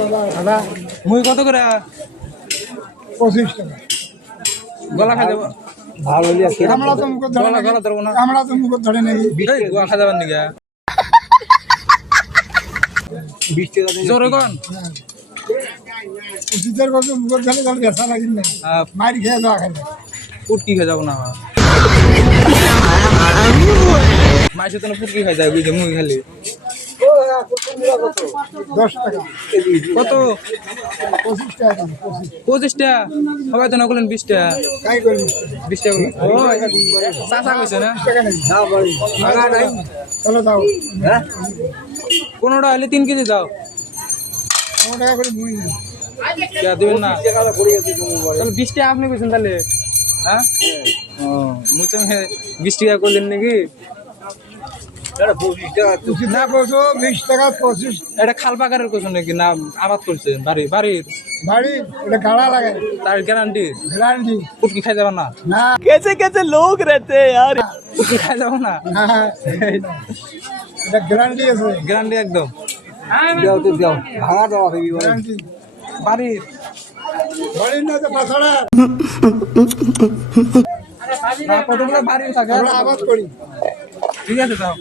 দাদা মুই কত করে 25 টাকা। গলা খাই দেবো ভালো লিয়া আমরা তো মুখ ধরে গলা নাকি? গলা ধরবো না আমরা তো মুখ ধরে নাকি? এই গোয়া খাই যাবার নিগা 20 টাকা জোরে কোন উচিতের কথা মুখ ধরে তাহলে বেসা লাগিন না মারি খেয়ে দেওয়া খাই পুটকি খেয়ে যাবো না মাইসে তো পুটকি খাই যায় বুঝে মুই খালি 10 টাকা কত 25 টাকা 25 টাকা সবাই তো না করলেন 20 টাকা কাই করবি 20 টাকা ও চাচা কইছে না টাকা নেই না বলি টাকা নাই চলো দাও হ্যাঁ 15টা হলে 3 কেজি দাও 15 টাকা করে মুই নেই কে দিবেন না তাহলে 20 টাকা আপনি কইছেন তাহলে হ্যাঁ ও মুই তো 20 টাকা করলেন নাকি এটা 25 টাকা তুমি না বলছো 20 টাকা 25 এটা খাল বাগারের কইছেন নাকি না আবাদ করছেন বাড়ির বাড়ি এটা গাড়া লাগে তার গ্যারান্টি গ্যারান্টি পুটকি খাই যাবে না না कैसे कैसे लोग रहते हैं यार। পুটকি খাই যাবে না না এটা গ্যারান্টি আছে গ্যারান্টি একদম দাও তো দাও ভাঙা দেওয়া হবে গ্যারান্টি বাড়ির বাড়ির না তো পাছড়া না কতগুলো বাড়ি থাকে আমরা আবাদ করি ঠিক আছে দাও